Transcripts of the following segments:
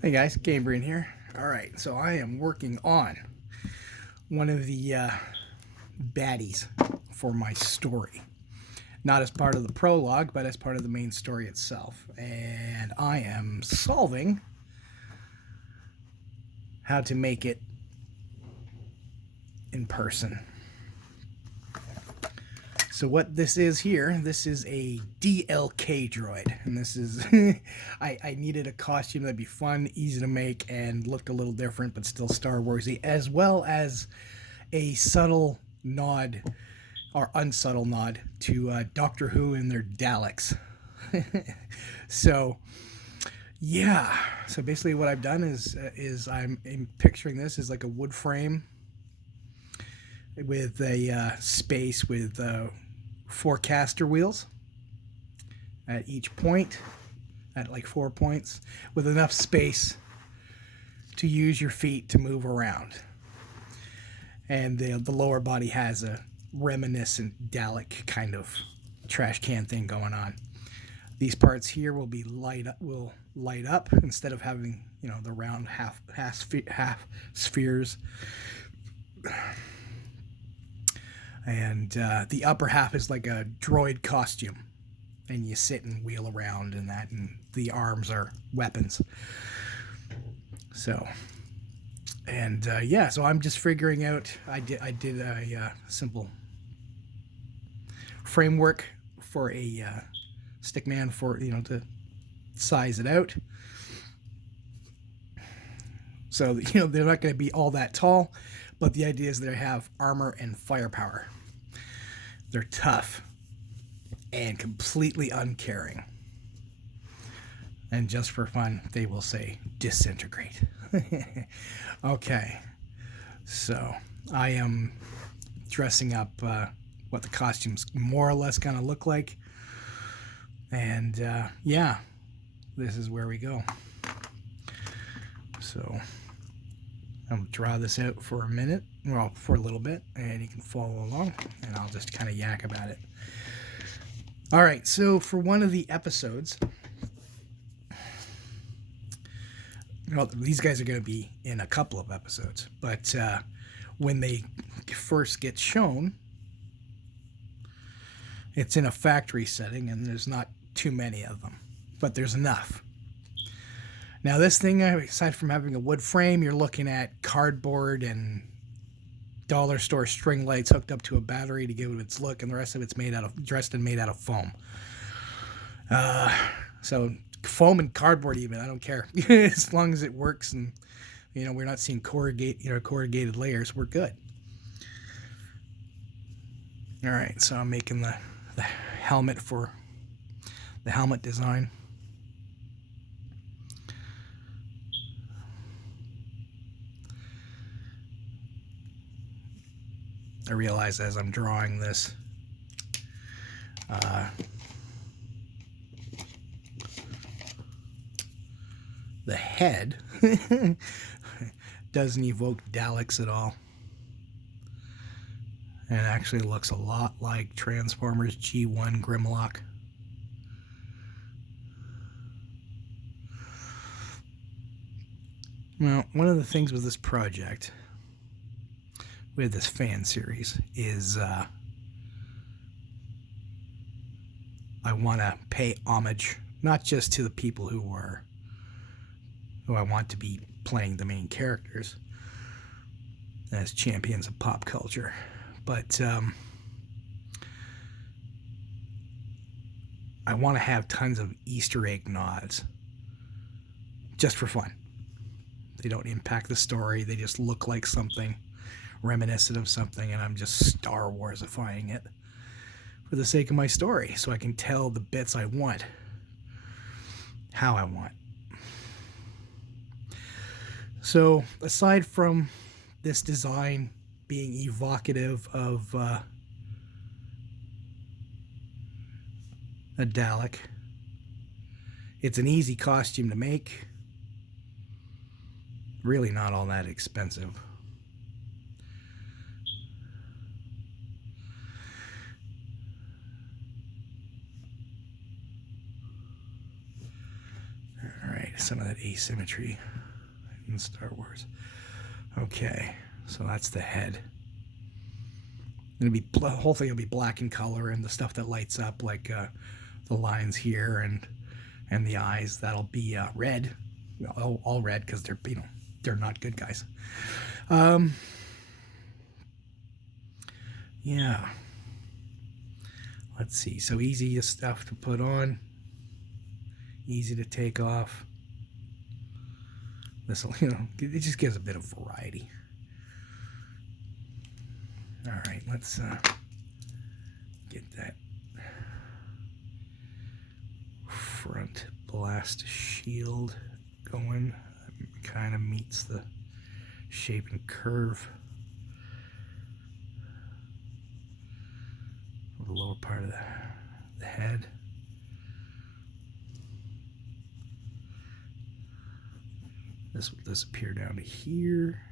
Hey guys, Cambrian here. Alright, so I am working on one of the baddies for my story. Not as part of the prologue, but as part of the main story itself. And I am solving how to make it in person. So what this is here, this is a DLK droid, and this is I needed a costume that'd be fun, easy to make, and looked a little different, but still Star Warsy, as well as a subtle nod or unsubtle nod to Doctor Who and their Daleks. So yeah, so basically what I've done is I'm picturing this as like a wood frame with a space with 4 caster wheels at each point, at like 4 points, with enough space to use your feet to move around. And the lower body has a reminiscent Dalek kind of trash can thing going on. These parts here will be light up instead of having, you know, the round half spheres. And the upper half is like a droid costume, and you sit and wheel around in that, and the arms are weapons. So, and yeah, so I'm just figuring out. I did a simple framework for a stickman for, you know, to size it out. So, you know, they're not going to be all that tall, but the idea is they have armor and firepower. They're tough and completely uncaring. And just for fun, they will say disintegrate. Okay, so I am dressing up what the costume's more or less going to look like. And yeah, this is where we go. So I'll draw this out for a minute, well, for a little bit, and you can follow along, and I'll just kind of yak about it. All right, so for one of the episodes, well, these guys are going to be in a couple of episodes, but when they first get shown, it's in a factory setting, and there's not too many of them, but there's enough. Now this thing, aside from having a wood frame, you're looking at cardboard and dollar store string lights hooked up to a battery to give it its look, and the rest of it's dressed and made out of foam. So foam and cardboard even, I don't care. As long as it works and, you know, we're not seeing corrugated layers, we're good. All right, so I'm making the helmet for the helmet design. I realize as I'm drawing this, the head doesn't evoke Daleks at all. And it actually looks a lot like Transformers G1 Grimlock. Well, one of the things with this project, with this fan series, is I want to pay homage not just to the people who I want to be playing the main characters as champions of pop culture, but I want to have tons of Easter egg nods just for fun. They don't impact the story, they just look like something reminiscent of something, and I'm just Star Warsifying it for the sake of my story, so I can tell the bits I want how I want. So aside from this design being evocative of a Dalek, it's an easy costume to make, really not all that expensive. All right. some of that asymmetry in Star Wars. Okay, so that's the head. It'll be, the whole thing will be black in color, and the stuff that lights up, like the lines here and the eyes, that'll be red, all red, because they're, you know, they're not good guys. Yeah. Let's see. So easy stuff to put on, easy to take off. This will, you know, it just gives a bit of variety. All right, let's get that front blast shield going. It kind of meets the shape and curve of the lower part of the head. This will disappear down to here.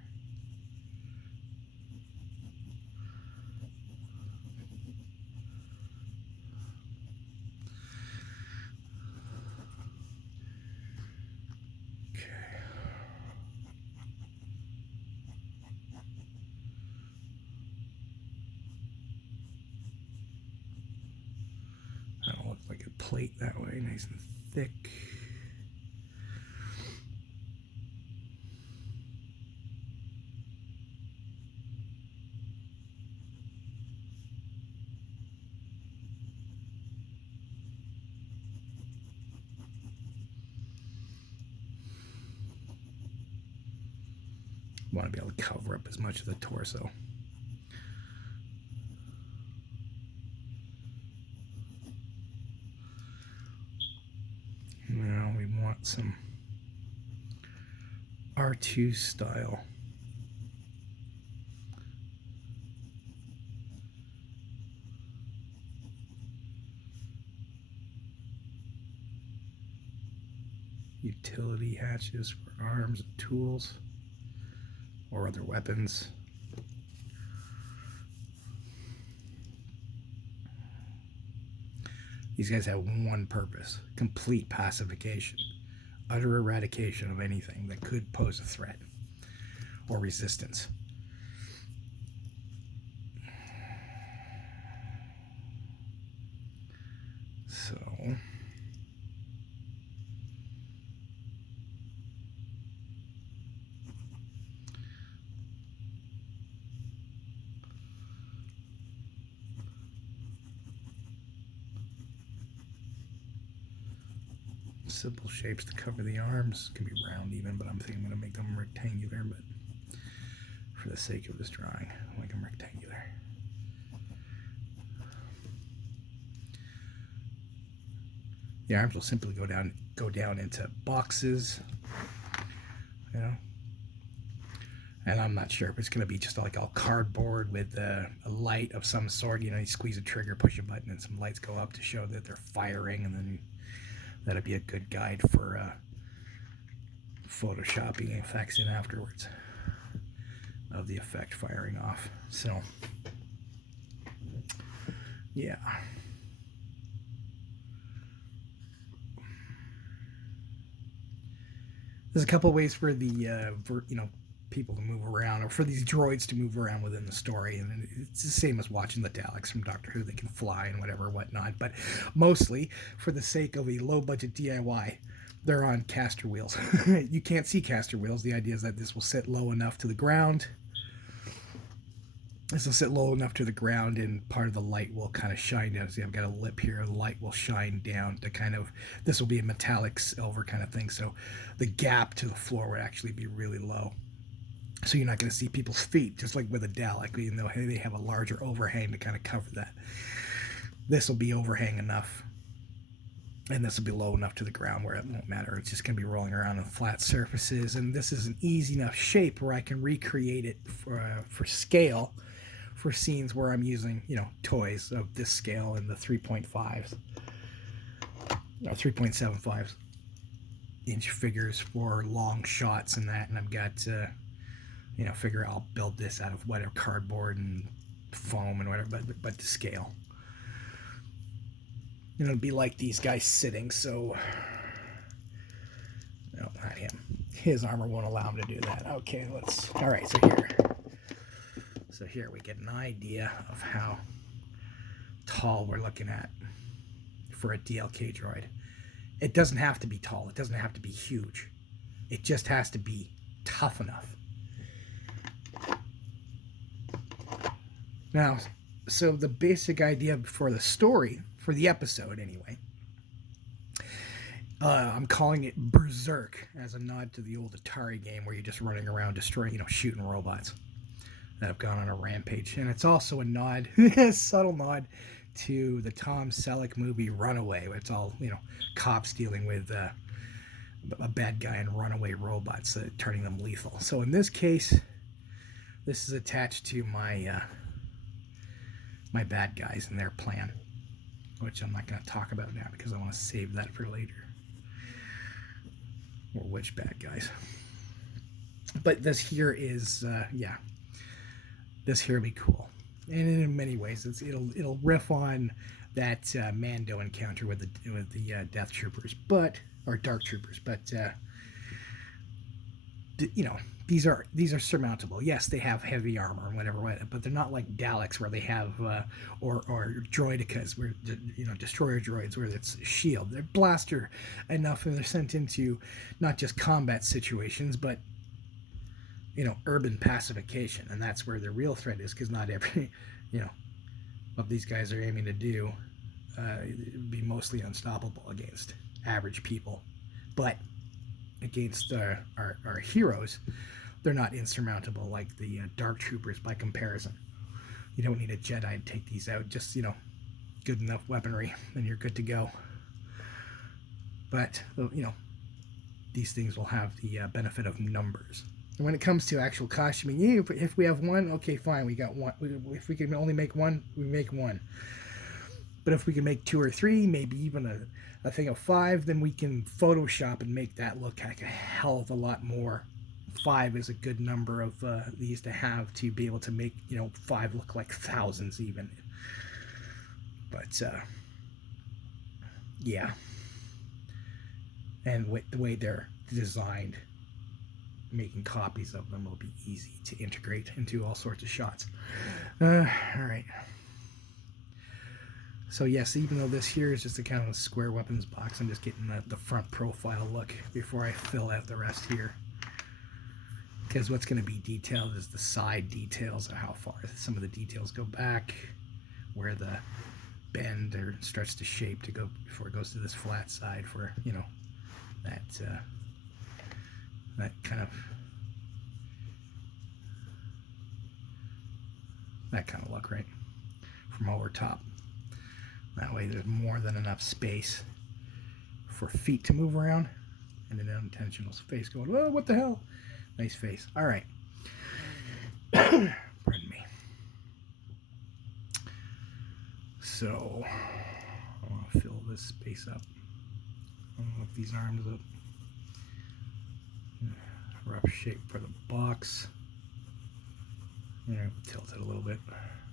That'll look like a plate that way, nice and thick. Want to be able to cover up as much of the torso. Now we want some R2 style. Utility hatches for arms and tools or other weapons. These guys have one purpose: complete pacification, utter eradication of anything that could pose a threat or resistance. So simple shapes to cover the arms. Can be round even, but I'm thinking I'm going to make them rectangular, but for the sake of this drawing, I'll make them rectangular. The arms will simply go down into boxes, you know. And I'm not sure if it's going to be just like all cardboard with a light of some sort. You know, you squeeze a trigger, push a button, and some lights go up to show that they're firing, and then that'll be a good guide for photoshopping effects in afterwards of the effect firing off. So, yeah. There's a couple of ways for the people to move around, or for these droids to move around within the story, and it's the same as watching the Daleks from Doctor Who. They can fly and whatnot, but mostly for the sake of a low-budget DIY, they're on caster wheels. You can't see caster wheels. The idea is that this will sit low enough to the ground. This will sit low enough to the ground, and part of the light will kind of shine down. See, I've got a lip here. The light will shine down to kind of, this will be a metallic silver kind of thing, so the gap to the floor would actually be really low. So you're not going to see people's feet, just like with a Dalek, even though they have a larger overhang to kind of cover that. This will be overhang enough, and this will be low enough to the ground where it won't matter. It's just going to be rolling around on flat surfaces, and this is an easy enough shape where I can recreate it for scale, for scenes where I'm using, you know, toys of this scale and the 3.5s, or 3.75 inch figures for long shots and that, and I've got you know, figure I'll build this out of whatever, cardboard and foam and whatever, but to scale. You know, it'd be like these guys sitting, so No, not him. His armor won't allow him to do that. Okay, let's... All right, so here. So here we get an idea of how tall we're looking at for a DLK droid. It doesn't have to be tall. It doesn't have to be huge. It just has to be tough enough. Now, so the basic idea for the story, for the episode anyway, I'm calling it Berserk as a nod to the old Atari game where you're just running around destroying, shooting robots that have gone on a rampage. And it's also a nod, a subtle nod to the Tom Selleck movie Runaway, where it's all, cops dealing with a bad guy and runaway robots, turning them lethal. So in this case, this is attached to my my bad guys and their plan, which I'm not going to talk about now because I want to save that for later. Or which bad guys. But this here is, this here will be cool. And in many ways, it'll riff on that Mando encounter with the Death Troopers, or Dark Troopers. But these are surmountable. Yes, they have heavy armor and whatever, but they're not like Daleks where they have or Droidicas where destroyer droids where it's shield. They're blaster enough, and they're sent into not just combat situations, but urban pacification, and that's where the real threat is, because not every what these guys are aiming to do be mostly unstoppable against average people, but against our heroes, they're not insurmountable like the Dark Troopers by comparison. You don't need a Jedi to take these out, just good enough weaponry and you're good to go. But these things will have the benefit of numbers. And when it comes to actual costuming, if we have one, okay, fine, we got one. If we can only make one, we make one. But if we can make 2 or 3, maybe even a thing of 5, then we can Photoshop and make that look like a hell of a lot more. 5 is a good number of these to have to be able to make 5 look like thousands even. But yeah, and with the way they're designed, making copies of them will be easy to integrate into all sorts of shots. All right. So yes, even though this here is just a kind of a square weapons box, I'm just getting the front profile look before I fill out the rest here. Because what's going to be detailed is the side details of how far some of the details go back, where the bend or stretch to shape to go before it goes to this flat side for that kind of look, right, from over top. That way there's more than enough space for feet to move around and an unintentional face going, oh, what the hell? Nice face. All right. Pardon me. So I want to fill this space up. I want to lift these arms up. Rough shape for the box. Tilt it a little bit.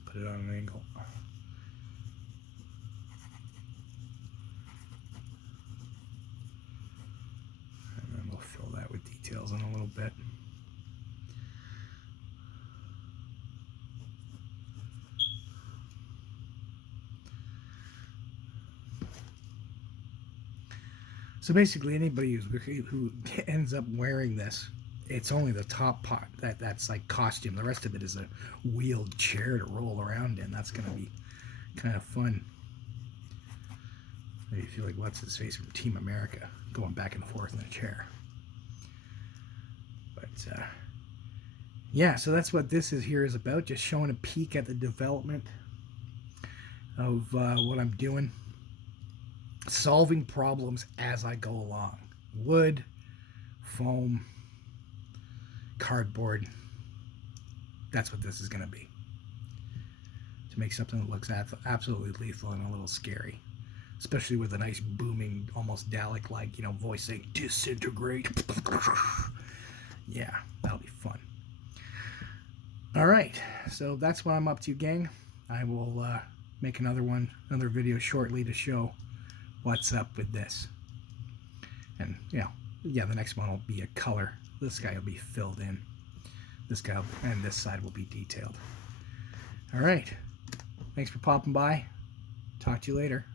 Put it on an angle. And then we'll fill that with details in a little bit. So basically, anybody who ends up wearing this, it's only the top part that's like costume. The rest of it is a wheeled chair to roll around in. That's going to be kind of fun. Maybe feel like what's his face from Team America going back and forth in a chair. But yeah, so that's what this is about. Just showing a peek at the development of what I'm doing. Solving problems as I go along. Wood, foam, cardboard. That's what this is going to be. To make something that looks absolutely lethal and a little scary. Especially with a nice booming, almost Dalek-like, voice saying, disintegrate. Yeah, that'll be fun. Alright, so that's what I'm up to, gang. I will make another video shortly to show what's up with this. And, Yeah, the next one will be a color. This guy will be filled in. This guy and this side will be detailed. All right. Thanks for popping by. Talk to you later.